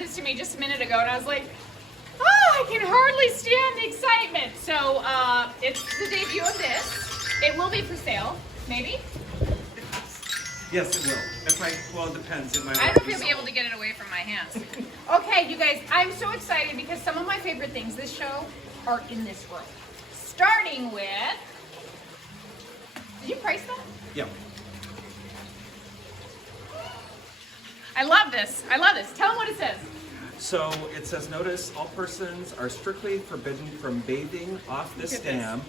this to me just a minute ago, and I was like, oh, I can hardly stand the excitement. So it's the debut of this. It will be for sale, maybe. Yes, it will. If well, it depends. It might I don't know if you'll be able to get it away from my hands. Okay, you guys, I'm so excited because some of my favorite things this show are in this room. Starting with, did you price that? Yeah. I love this. I love this. Tell them what it says. So it says, notice all persons are strictly forbidden from bathing off this dam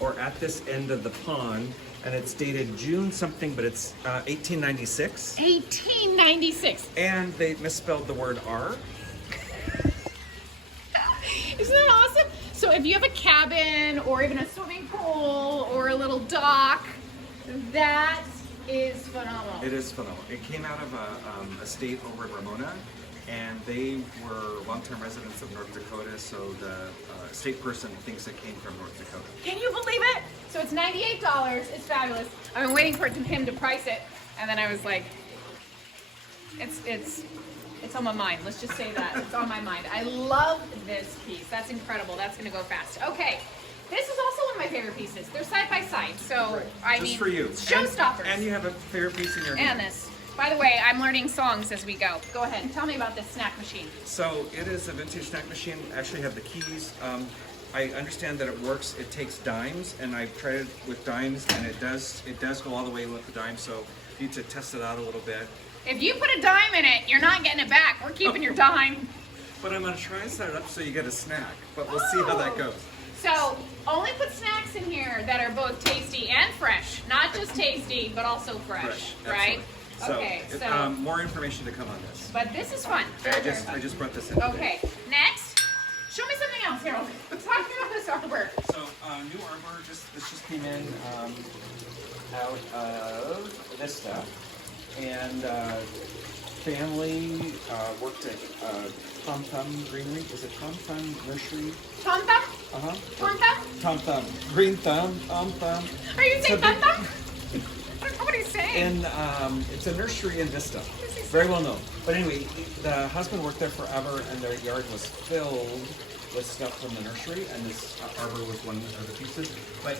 or at this end of the pond. And it's dated June something, but it's 1896. 1896. And they misspelled the word R. Isn't that awesome? So if you have a cabin or even a swimming pool or a little dock, that is phenomenal. It is phenomenal. It came out of a state over in Ramona, and they were long-term residents of North Dakota, so the state person thinks it came from North Dakota. Can you believe it? So it's $98. It's fabulous. I've been waiting for him to price it, and then I was like, it's on my mind. Let's just say that. It's on my mind. I love this piece. That's incredible. That's going to go fast. Okay. This is also one of my favorite pieces. They're side by side, so I mean, just for you. Showstoppers. And you have a favorite piece in your And hand. this. By the way, I'm learning songs as we go. Go ahead and tell me about this snack machine. So it is a vintage snack machine. I actually have the keys. I understand that it works. It takes dimes, and I've tried it with dimes, and it does go all the way with the dimes. So you need to test it out a little bit. If you put a dime in it, you're not getting it back. We're keeping your dime. But I'm gonna try and set it up so you get a snack. But we'll see how that goes. So only put snacks in here that are both tasty and fresh. Not just tasty, but also fresh, right? Absolutely. Okay, So, so more information to come on this. but this is fun. Very, very fun. I just brought this in. Okay, next, show me something else, Harold. Talk to me about this arbor. So new arbor, this just came in out of this stuff, and family worked at Tom Thumb Greenery. Is it Tom Thumb Nursery? Tom Thumb? Tom Thumb? Tom Thumb. Green Thumb. Thumb. Are you saying So Thumb Thumb? I don't know what he's saying. And it's a nursery in Vista. Very well known. But anyway, the husband worked there forever, and their yard was filled with stuff from the nursery, and this arbor was one of the pieces. But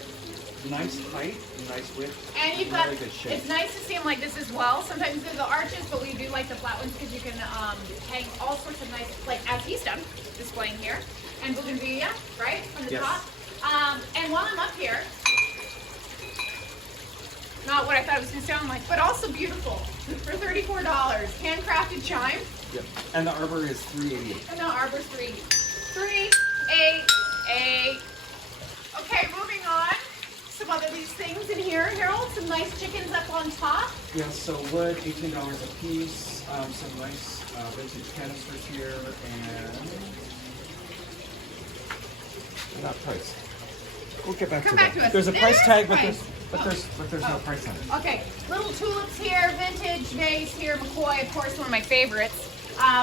nice height, nice width, And you've got, really good shape. it's nice to see them like this as well. Sometimes they're the arches, but we do like the flat ones because you can hang all sorts of nice, like as he's done, displaying here. And bougainvillea, right, from the Yes. top. And while I'm up here, not what I thought it was going to sound like, but also beautiful for $34. Handcrafted chime. Yep. And the arbor is $388. And the arbor's 388. Okay, moving on. Some other these things in here, Harold. Some nice chickens up on top. Yeah, so wood, $18 a piece. Some nice vintage canisters here, and not price. We'll get back Come to back that. to us. There's a There price is tag, price. but there's no price on it. Okay, little tulips here, vintage vase here, McCoy, of course, one of my favorites,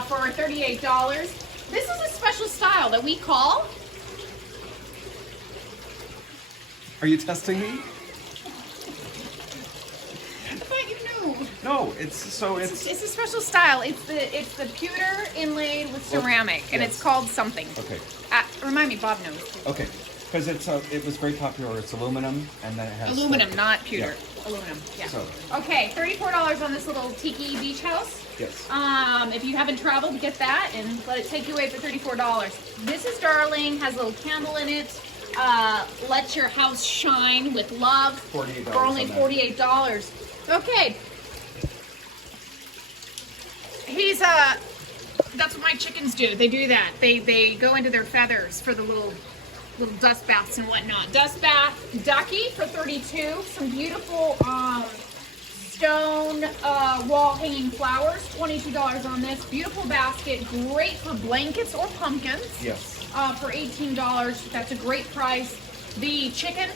for $38. This is a special style that we call. Are you testing me? I thought you knew. No, it's It's a special style. It's the pewter inlaid with ceramic, and it's yes. called something. okay. Remind me, Bob knows. Okay, because it was very popular. It's aluminum, and then it has Aluminum, not pewter. Yeah. Aluminum. Yeah. So Okay, $34 on this little tiki beach house. yes. If you haven't traveled, get that and let it take you away for $34. This is darling, has a little candle in it. Let your house shine with love $48 for only on that. $48. Okay. That's what my chickens do. They do that. They go into their feathers for the little dust baths and whatnot. Dust bath ducky for $32. Some beautiful stone wall hanging flowers. $22 on this. Beautiful basket. Great for blankets or pumpkins. Yes. For $18. That's a great price. The chicken.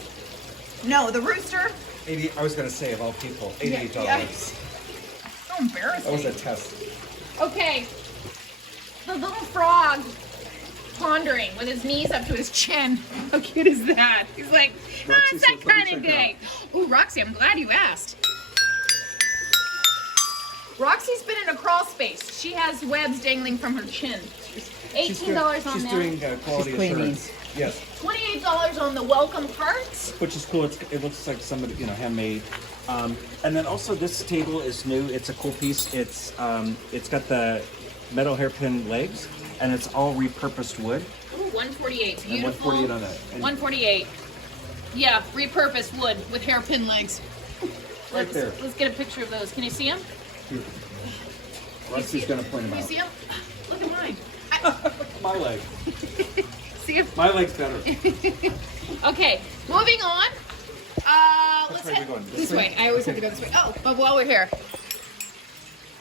No, the rooster. I was going to say, of all people, $88. Yeah. So embarrassing. That was a test. Okay. The little frog pondering with his knees up to his chin. How cute is that? He's like, Roxy it's says, that "Let me kind of check it day. Oh, Roxy, I'm glad you asked. Roxy's been in a crawl space. She has webs dangling from her chin. $18 on She's that. doing quality She's cleaning. assurance. Yes, $28 on the welcome carts. which is cool. It looks like somebody, handmade. And then also this table is new. It's a cool piece. It's got the metal hairpin legs, and it's all repurposed wood. Ooh, 148. And Beautiful. 148 on that. And 148. Yeah, repurposed wood with hairpin legs. Right there. Let's get a picture of those. Can you see them? Roxy's gonna point them Can you out. see them? Look at mine. My leg. See them? My leg's better. Okay, moving on. Let's way head we going? this way. I always have to go this way. Oh, but while we're here,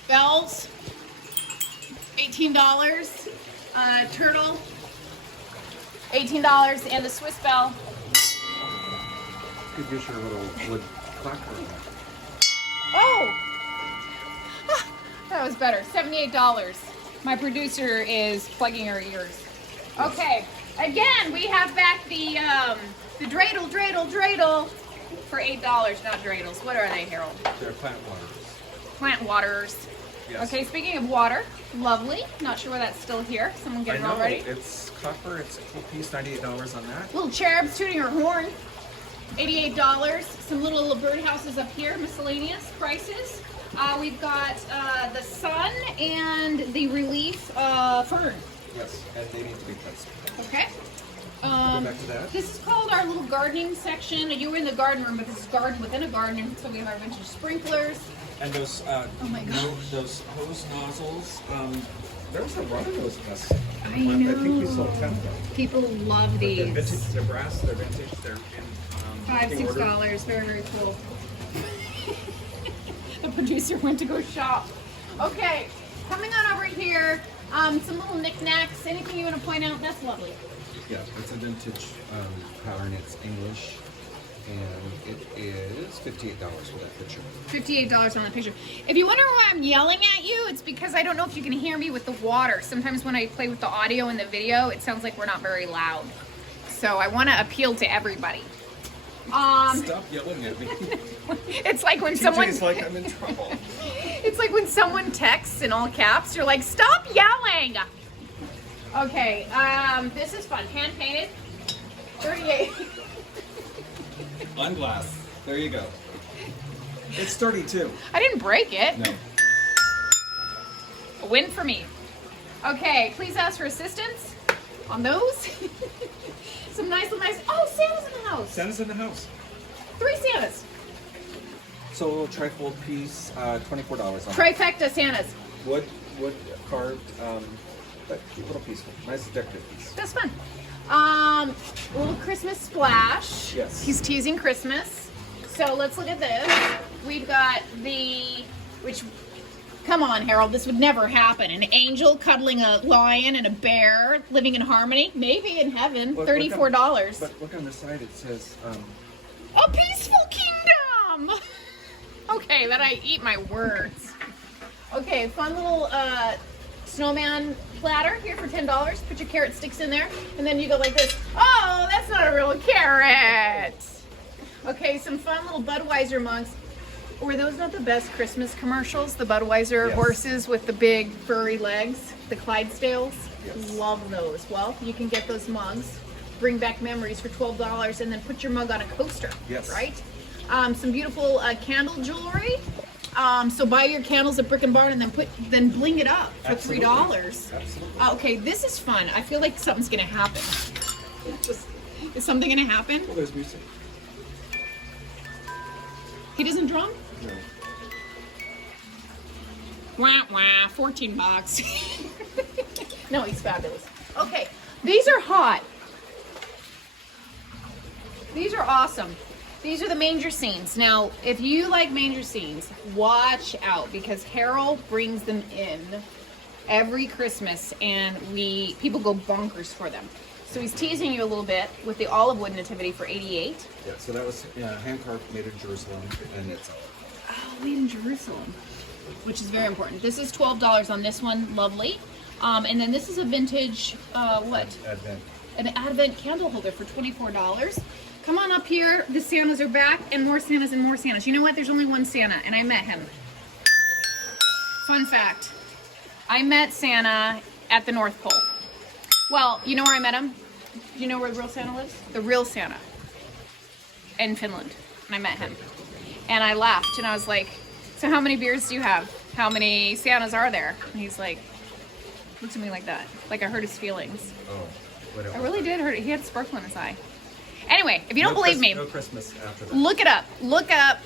bells, $18. Turtle, $18, and the Swiss bell. Could use your little wood clock. Oh, Ah, that was better. $78. My producer is plugging her ears. Okay, again, we have back the dreidel for $8, not dreidels. What are they, Harold? They're plant waters. Plant waterers. Yes. Okay, speaking of water, lovely. Not sure why that's still here. Someone get I it know. already. It's copper. It's a cool piece. $98 on that. Little cherubs tooting her horn. $88. Some little birdhouses up here. Miscellaneous prices. We've got the sun and the relief fern. Yes, and they need to be placed. Okay. Go back to that. This is called our little gardening section. You were in the garden room, but this is garden within a garden. So we have our vintage sprinklers. And those my God. those hose nozzles. There was a run of those tests. I I think we know. sold 10 of them. People love They're these. vintage. They're brass. They're vintage. They're in. $5, $6. Very, very cool. The producer went to go shop. Okay, coming on over here. Some little knickknacks. Anything you want to point out? That's lovely. Yeah, it's a vintage pattern. It's English, and it is $58 for that picture. $58 on the picture. If you wonder why I'm yelling at you, it's because I don't know if you can hear me with the water. Sometimes when I play with the audio and the video, it sounds like we're not very loud. So I want to appeal to everybody. Stop yelling at me. It's like when someone TJ's like, I'm in trouble. it's like when someone texts in all caps, you're like, stop yelling. Okay, this is fun. Hand painted. 38. On glass. There you go. It's 32. I didn't break it. No. A win for me. Okay, please ask for assistance on those. Some nice. Oh, Santa's in the house. Santa's in the house. 3 Santas. So a little trifold piece, $24 on it. Trifecta Santas. Wood carved, but cute little piece. Nice decorative piece. That's fun. A little Christmas splash. Yes. He's teasing Christmas. So let's look at this. We've got come on, Harold, this would never happen. An angel cuddling a lion and a bear living in harmony. Maybe in heaven. Look, $34. But look on the side, it says, A peaceful kingdom! Okay, that I eat my words. Okay, fun little snowman platter here for $10. Put your carrot sticks in there, and then you go like this. Oh, that's not a real carrot! Okay, some fun little Budweiser mugs. Were those not the best Christmas commercials? The Budweiser Yes. horses with the big furry legs, the Clydesdales? Yes. Love those. Well, you can get those mugs, bring back memories for $12, and then put your mug on a coaster. Yes. Right? Some beautiful candle jewelry. So buy your candles at Brick and Barn and then bling it up for Absolutely. $3. Absolutely. Okay, this is fun. I feel like something's gonna happen. Is something gonna happen? Well, there's music. He doesn't drum? No. Wah wah, $14. No, he's fabulous. Okay, these are hot. These are awesome. These are the manger scenes. Now, if you like manger scenes, watch out because Harold brings them in every Christmas and people go bonkers for them. So he's teasing you a little bit with the olive wood nativity for $88. Yeah, so that was hand carved, made in Jerusalem, and it's Oh, made in Jerusalem, which is very important. This is $12 on this one, lovely. And then this is a vintage, what? Advent. An Advent candle holder for $24. Come on up here. The Santas are back, and more Santas and more Santas. You know what? There's only one Santa, and I met him. Fun fact. I met Santa at the North Pole. Well, you know where I met him? Do you know where the real Santa lives? The real Santa. In Finland. And I met him. And I laughed and I was like, so how many beers do you have? How many Santas are there? And he's like, looked at me like that. Like I hurt his feelings. Oh, whatever. I really did hurt it. He had a sparkle in his eye. Anyway, if you don't believe me, No Christmas after that. look it up. Look up,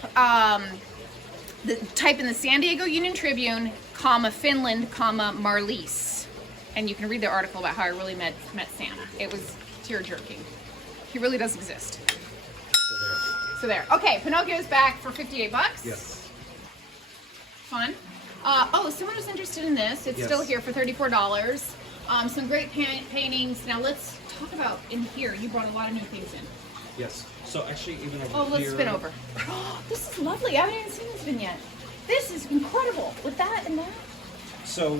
type in the San Diego Union Tribune, comma, Finland, comma, Marlies. And you can read the article about how I really met Santa. It was tear-jerking. He really does exist. So there. Okay, Pinocchio's back for 58 bucks. Yes. Fun. Someone was interested in this. It's Yes. still here for $34. Some great paintings. Now let's talk about in here. You brought a lot of new things in. Yes. So actually, even over Oh, let's here. spin over. Oh, this is lovely. I haven't even seen this vignette. This is incredible. With that and that. So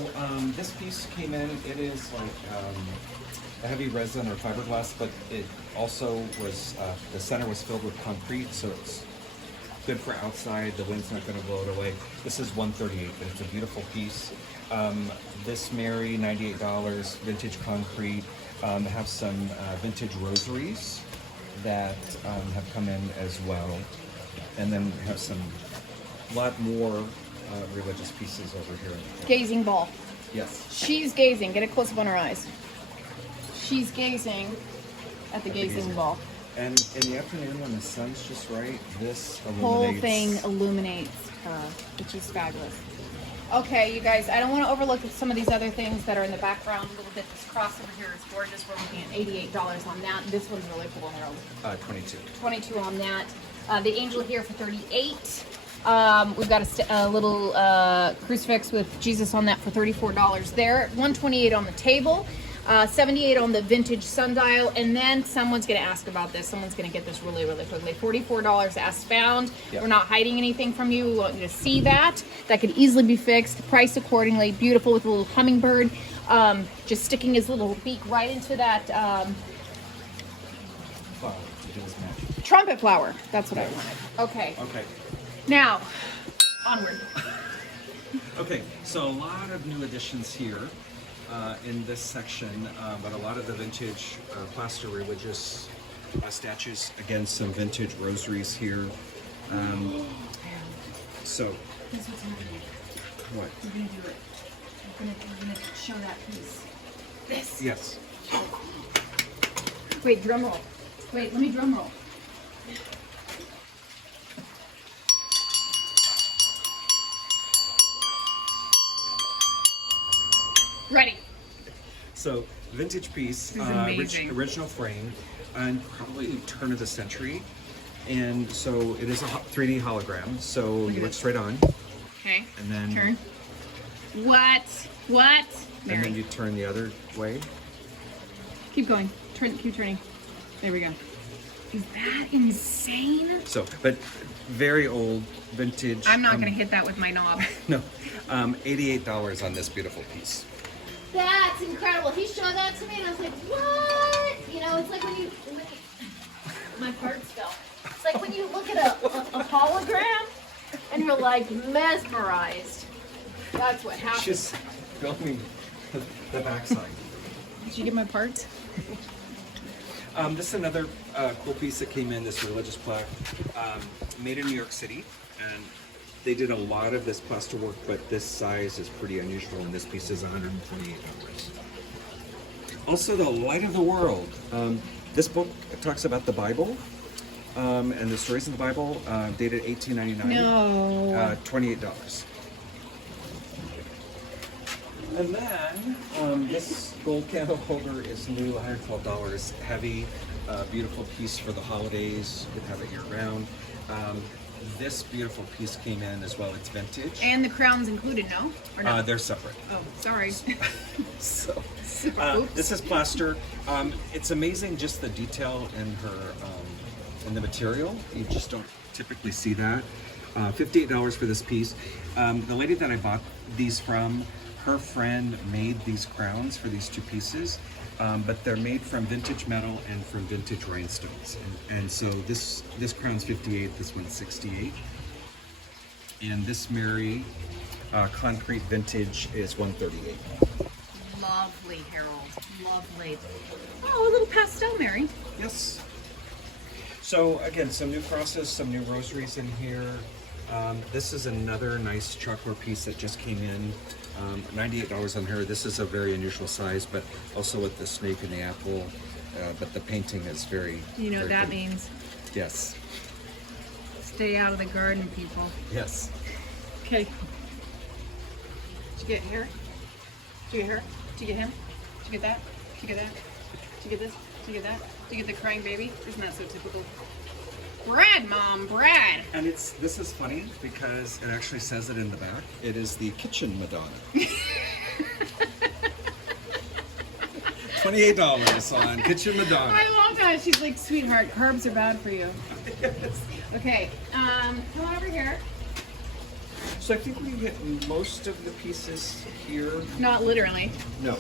this piece came in. It is like a heavy resin or fiberglass, but it also was the center was filled with concrete, so it's good for outside. The wind's not going to blow it away. This is $138, but it's a beautiful piece. This Mary, $98, vintage concrete. They have some vintage rosaries that have come in as well, and then we have some lot more religious pieces over here. Gazing ball. Yes. She's gazing. Get a close up on her eyes. She's gazing at the gazing ball. And in the afternoon when the sun's just right, this Whole illuminates. thing illuminates her, which is fabulous. Okay, you guys, I don't want to overlook some of these other things that are in the background a little bit. This cross over here is gorgeous. We're looking at $88 on that. This one's really cool, Harold. 22. 22 on that. The angel here for 38. We've got a little crucifix with Jesus on that for $34 there. 128 on the table. 78 on the vintage sundial, and then someone's going to ask about this. Someone's going to get this really, really quickly. $44 as found. Yep. We're not hiding anything from you. We want you to see that. That could easily be fixed. Priced accordingly. Beautiful with a little hummingbird. Just sticking his little beak right into that Wow, it does match. trumpet flower. That's what I wanted. Okay. Okay. Now, onward. Okay, so a lot of new additions here in this section, but a lot of the vintage plaster religious statues. Again, some vintage rosaries here. So, Here's what's happening. what? We're going to do it. We're going to show that piece. This. Yes. Wait, drum roll. Wait, let me drum roll. Ready. So, vintage piece, This is amazing. original frame, and probably turn of the century. And so it is a 3D hologram, so you look straight on, Okay. and then Turn. What? What? and then Mary. you turn the other way. Keep going. Turn. Keep turning. There we go. Is that insane? So, but very old, vintage. I'm not gonna hit that with my knob. No, $88 on this beautiful piece. That's incredible. He showed that to me, and I was like, "What?" You know, it's like when you my parts fell. It's like when you look at a hologram, and you're like mesmerized. That's what happens. Just filming the backside. Did you get my parts? This is another cool piece that came in, this religious plaque, made in New York City, and they did a lot of this plaster work, but this size is pretty unusual, and this piece is $128. Also, The Light of the World. This book talks about the Bible and the stories of the Bible, dated 1899. No. $28. And then this gold candle holder is new, $112. Heavy, beautiful piece for the holidays. You can have it year round. This beautiful piece came in as well. It's vintage. And the crown's included, no? Or no? They're separate. Oh, sorry. So, Oops. this is plaster. It's amazing just the detail in her, in the material. You just don't typically see that. $58 for this piece. The lady that I bought these from, her friend made these crowns for these two pieces, but they're made from vintage metal and from vintage rhinestones. And so this crown's 58, this one's 68. And this Mary concrete vintage is $138. Lovely, Harold. Lovely. Oh, a little pastel, Mary. Yes. So again, some new crosses, some new rosaries in here. This is another nice chocolate piece that just came in. $98 on her. This is a very unusual size, but also with the snake and the apple. But the painting is very. You know what very that pretty. means? Yes. Stay out of the garden, people. Yes. Okay. Did you get her? Did you get her? Did you get him? Did you get that? Did you get that? Did you get this? Did you get that? Did you get the crying baby? Isn't that so typical? Brad, Mom, Brad. And this is funny because it actually says it in the back. It is the kitchen Madonna. $28 on kitchen Madonna. I love that. She's like, sweetheart, carbs are bad for you. Okay, come on over here. So I think we hit most of the pieces here. Not literally. No.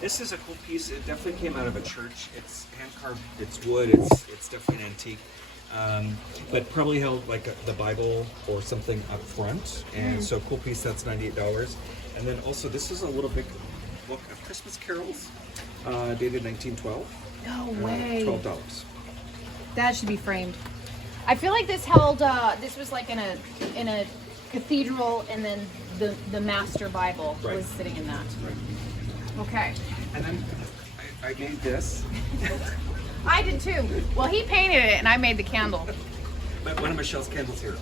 This is a cool piece. It definitely came out of a church. It's hand carved. It's wood. It's definitely an antique. But probably held like the Bible or something up front. And so cool piece. That's $98. And then also this is a little big book of Christmas carols, dated 1912. No way. $12. That should be framed. I feel like this held. This was like in a cathedral, and then the Master Bible Right. was sitting in that. Right. Okay. And then I made this. I did too. Well, he painted it, and I made the candle. But one of Michelle's candles here.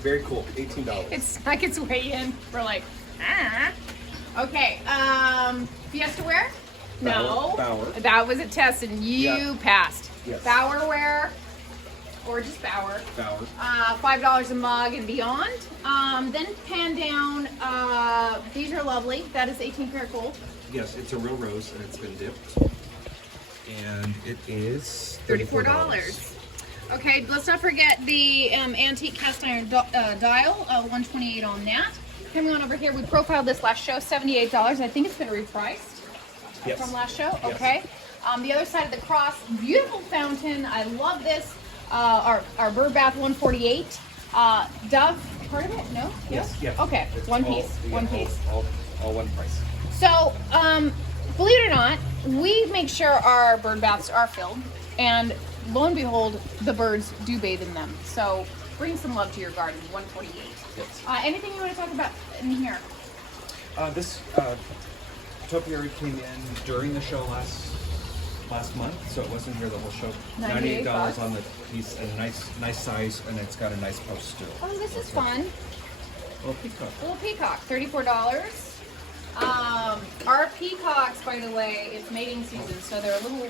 Very cool. $18. It's snuck its way in. We're like, ah. Okay. Fiesta ware? No. Bauer. That was a test, and you Yeah. passed. Yes. Bauer ware. Gorgeous Bauer. Bauer. $5 a mug and beyond. Then pan down. These are lovely. That is 18 karat gold. Yes, it's a real rose and it's been dipped. And it is $34. Okay, let's not forget the antique cast iron dial, 128 on that. Coming on over here, we profiled this last show, $78. I think it's been repriced Yes. from last show. Yes. Okay. The other side of the cross, beautiful fountain. I love this. Our bird bath, 148. Dove, part of it? No? Yes. Yes. Okay, It's one all- piece. yeah, One piece. All one price. So, believe it or not, we make sure our bird baths are filled, and lo and behold, the birds do bathe in them. So, bring some love to your garden. 148. Yes. Anything you want to talk about in here? This topiary came in during the show last month, so it wasn't here the whole show. $98 $98 on the piece, and a nice size, and it's got a nice post too. Oh, this is fun. Well, peacock. Little peacock, $34. Our peacocks, by the way, it's mating season, so they're a little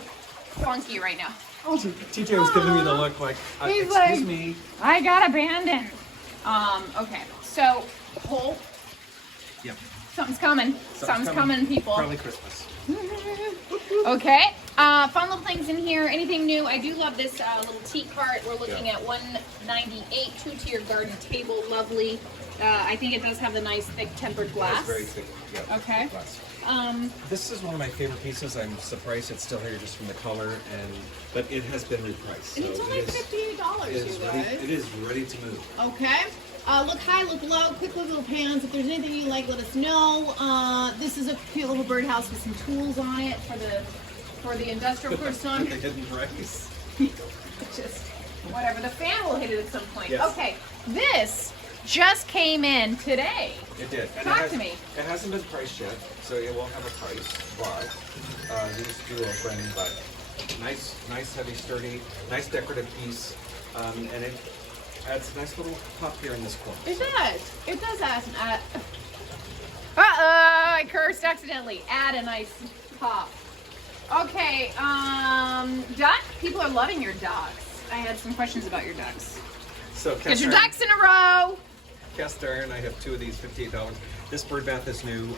funky right now. Oh, TJ was giving me the look like, He's excuse like- me. I got abandoned. Okay, so whole. Yep. Something's coming. Something's coming, people. Probably Christmas. Okay. Fun little things in here. Anything new? I do love this little tea cart. We're looking Yeah. at $198. Two-tier garden table. Lovely. I think it does have the nice thick tempered glass. It's very thick. Yeah. Okay. Glass. Um, This is one of my favorite pieces. I'm surprised it's still here just from the color, but it has been repriced. and it's so only it is- $58, it is you ready. guys. It is ready to move. Okay. Look high, look low, quick little pans. If there's anything you like, let us know. This is a cute little birdhouse with some tools on it for the industrial person. The hidden price. Just whatever. The fan will hit it at some point. Yes. Okay. This just came in today. It did. And Talk it to me. It hasn't been priced yet, so it won't have a price. But these do a friend. But nice, heavy, sturdy, nice decorative piece, and it adds a nice little pop here in this corner. It does. It does add. I cursed accidentally. Add a nice pop. Okay. Duck. People are loving your ducks. I had some questions about your ducks. So Get your ducks in a row. Cast iron. I have two of these, $58. This bird bath is new,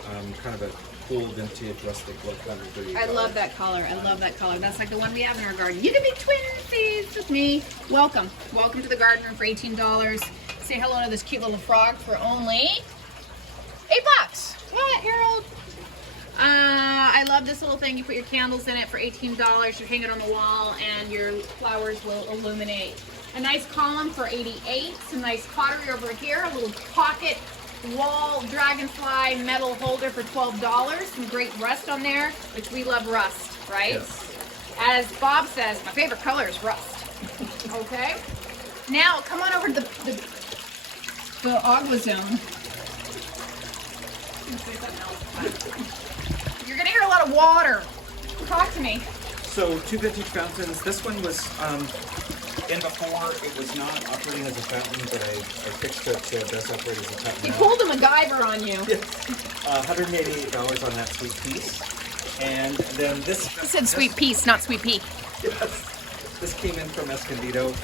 kind of a cool vintage rustic look, $138. I love that color. I love that color. That's like the one we have in our garden. You can be twinsies with me. Welcome. Welcome to the garden room for $18. Say hello to this cute little frog for only $8. What, Harold? I love this little thing. You put your candles in it for $18. You hang it on the wall and your flowers will illuminate. A nice column for $88. Some nice pottery over here. A little pocket wall dragonfly metal holder for $12. Some great rust on there, which we love rust, right? Yes. As Bob says, my favorite color is rust. Okay? Now, come on over to the Agua Zone. You're gonna hear a lot of water. Talk to me. So 2 vintage fountains. This one was in before. It was not operating as a fountain, but I fixed it to best operate as a fountain. He now. pulled a MacGyver on you. $188 on that sweet piece. And then this. He said sweet piece, not sweet pea. Yes. This came in from Escondido.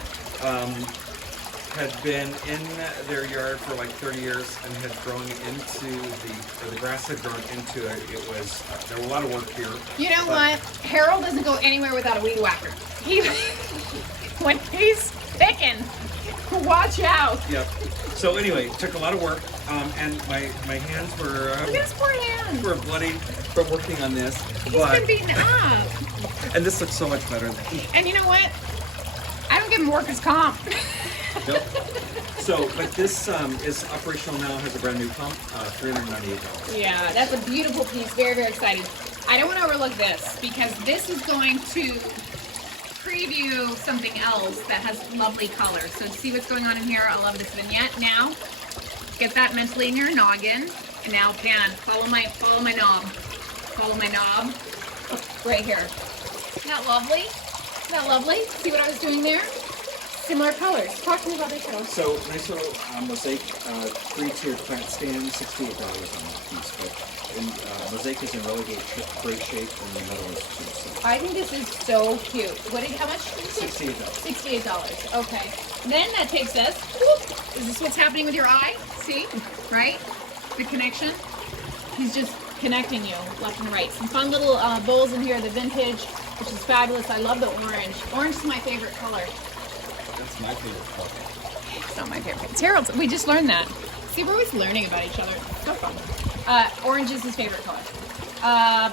Had been in their yard for like 30 years and had grown into the grass had grown into it. It was, there were a lot of work here. You know what? Harold doesn't go anywhere without a weed whacker. He, when he's picking, watch out. Yep. So anyway, it took a lot of work, and my hands were Look at his poor hand. were bloody from working on this. He's But been beaten up. and this looks so much better than And you know what? I don't give him workers' comp. Yep. So, but this is operational now. Has a brand new pump, $398. Yeah, that's a beautiful piece. Very, very exciting. I don't want to overlook this because this is going to preview something else that has lovely color. So see what's going on in here. I love this vignette. Now, get that mentally in your noggin. And now, Pan, follow my knob. Follow my knob. Right here. Isn't that lovely? Isn't that lovely? See what I was doing there? Similar colors. Talk to me about this show. So nice little mosaic 3-tiered plant stand, $68 on that piece. But mosaic is in really great shape, and the metal is too. So I think this is so cute. How much? $68. $68. Okay. Then that takes us. Whoop, is this what's happening with your eye? See? Right? The connection? He's just connecting you left and right. Some fun little bowls in here, the vintage, which is fabulous. I love the orange. Orange is my favorite color. That's my favorite color. It's not my favorite. It's Harold's. We just learned that. See, we're always learning about each other. So fun. Orange is his favorite color.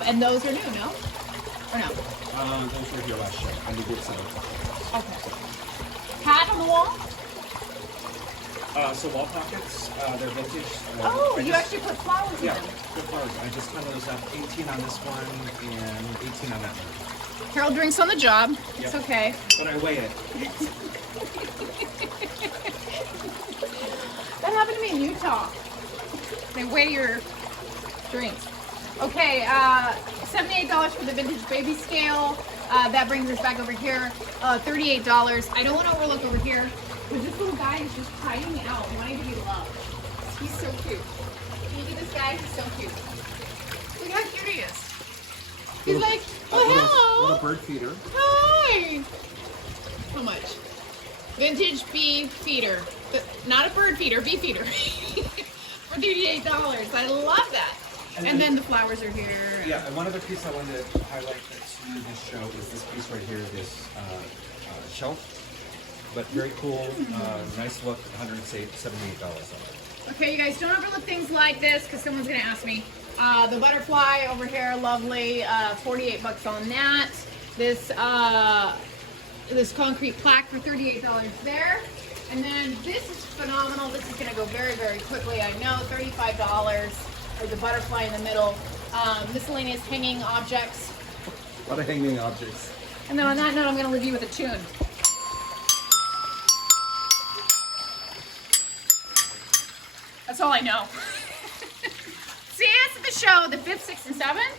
And those are new, no? Or no? Those were here last year. I did some. Okay. Hat on the wall? So wall pockets, they're vintage. Oh, I you just- actually put flowers in Yeah, them. good flowers. I just hung those up. 18 on this one and 18 on that one. Harold drinks on the job. It's Yep. okay. But I weigh it. That happened to me in Utah. They weigh your drinks. Okay, $78 for the vintage baby scale. That brings us back over here. $38. I don't want to overlook over here, but this little guy is just hiding out, wanting to be loved. He's so cute. Can you get this guy? He's so cute. Look how cute he is. He's like, oh, hello. Little bird feeder. Hi! How much? Vintage bee feeder. Not a bird feeder, bee feeder. For $38. I love that. And then the flowers are here. Yeah, and one other piece I wanted to highlight to this show is this piece right here, this shelf. But very cool, nice look, $178 on it. Okay, you guys, don't overlook things like this because someone's going to ask me. The butterfly over here, lovely, $48 on that. This concrete plaque for $38 there. And then this is phenomenal. This is going to go very, very quickly. I know, $35 for the butterfly in the middle. Miscellaneous hanging objects. A lot of hanging objects. And then on that note, I'm going to leave you with a tune. That's all I know. See us at the show, the 5th, 6th, and 7th.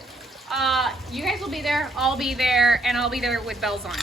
You guys will be there, I'll be there, and I'll be there with bells on.